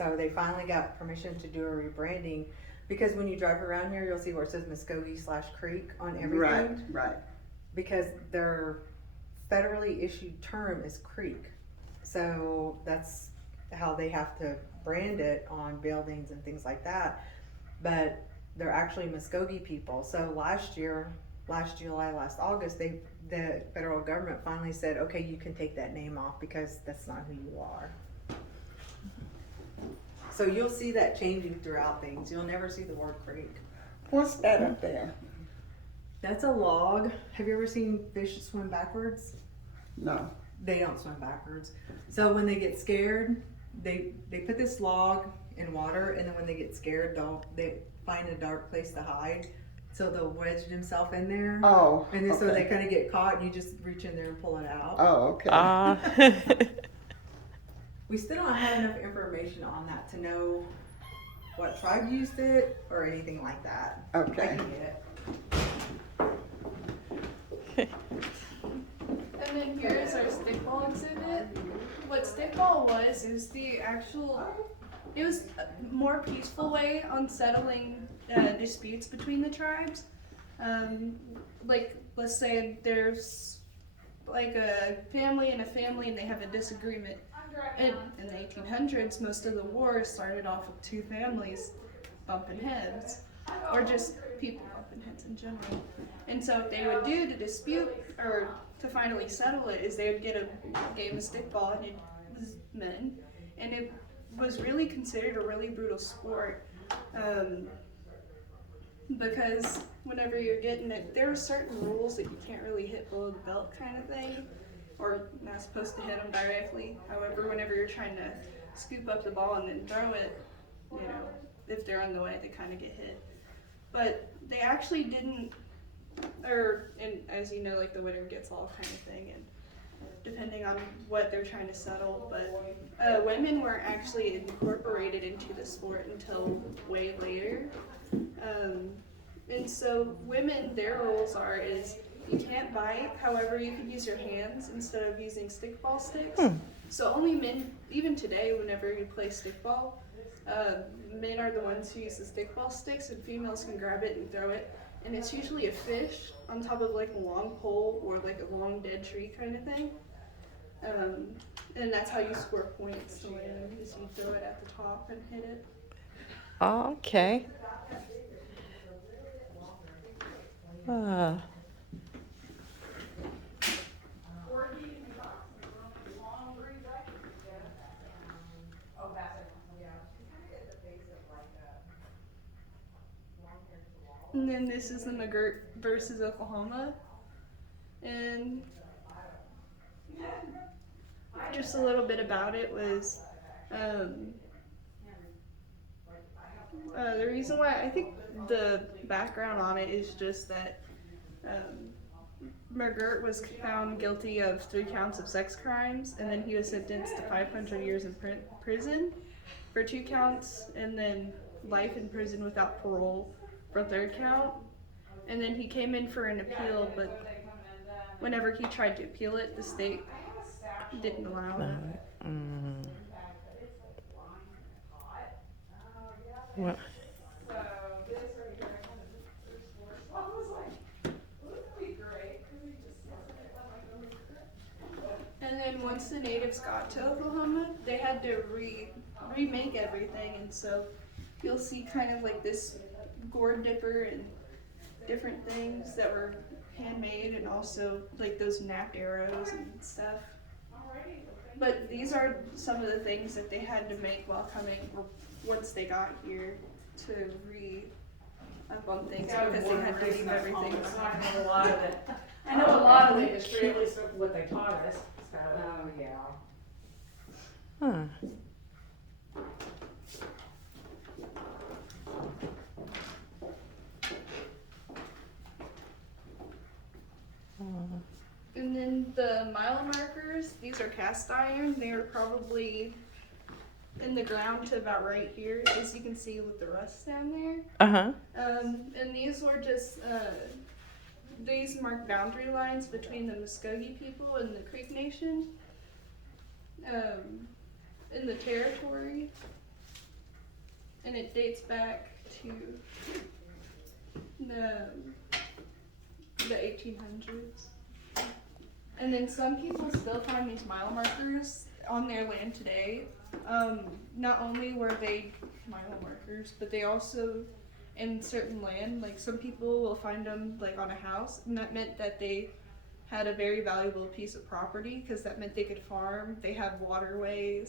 So they finally got permission to do a rebranding, because when you drive around here, you'll see where it says Muskogee/Creek on everything. Right. Because their federally issued term is creek. So that's how they have to brand it on buildings and things like that. But they're actually Muskogee people. So last July, last August, the federal government finally said, okay, you can take that name off because that's not who you are. So you'll see that changing throughout things. You'll never see the word creek. What's that up there? That's a log. Have you ever seen fish swim backwards? No. They don't swim backwards. So when they get scared, they put this log in water, and then when they get scared, they find a dark place to hide. So they'll wedge themselves in there. Oh. And then okay. so they kind of get caught, and you just reach in there and pull it out. Oh, okay. We still don't have enough information on that to know what tribe used it or anything like that. Okay. I can get it. And then here is our stickball exhibit. What stickball was is it was a more peaceful way on settling disputes between the tribes. Like, let's say there's like a family and they have a disagreement. In the 1800s, most of the wars started off with two families bumping heads, or just people bumping heads in general. And so what they would do to dispute, or to finally settle it, is they would get a game of stickball, and it was men, and it was really considered a really brutal sport, because whenever you're getting it, there are certain rules that you can't really hit below the belt kind of thing, or not supposed to hit them directly. However, whenever you're trying to scoop up the ball and then throw it, you know, if they're on the way, they kind of get hit. But they actually didn't, and as you know, like the winner gets all kind of thing, and depending on what they're trying to settle. But women weren't actually incorporated into the sport until way later. And so women, their rules is you can't bite, however you can use your hands instead of using stickball sticks. So only men, even today, whenever you play stickball, men are the ones who use the stickball sticks, and females can grab it and throw it. And it's usually a fish on top of like a long pole or like a long dead tree kind of thing. And that's how you score points to win, is you throw it at the top and hit it. Okay. And then this is the McGirt versus Oklahoma. And just a little bit about it was the reason why I think the background on it is just that McGirt was found guilty of 3 counts of sex crimes, and then he was sentenced to 500 years in prison for 2 counts, and then life in prison without parole for 3rd count. And then he came in for an appeal, but whenever he tried to appeal it, the state didn't allow it. Well, And then once the natives got to Oklahoma, they had to remake everything, and so you'll see kind of like this gourd dipper and different things that were handmade, and also like those napped arrows and stuff. But these are some of the things that they had to make while coming, or once they got here, to up on things, because they had to leave everything. I know a lot of it. I know a lot of the history, at least what they taught us. So. Oh, yeah. And then the mile markers, these are cast iron. They are probably in the ground to about right here, as you can see with the rust down there. And these were just, these mark boundary lines between the Muskogee people and the Creek Nation in the territory. and it dates back to the 1800s. And then some people still find these mile markers on their land today. Not only were they mile markers, but they also, in certain land, like some people will find them like on a house, and that meant that they had a very valuable piece of property because that meant they could farm. They had waterways.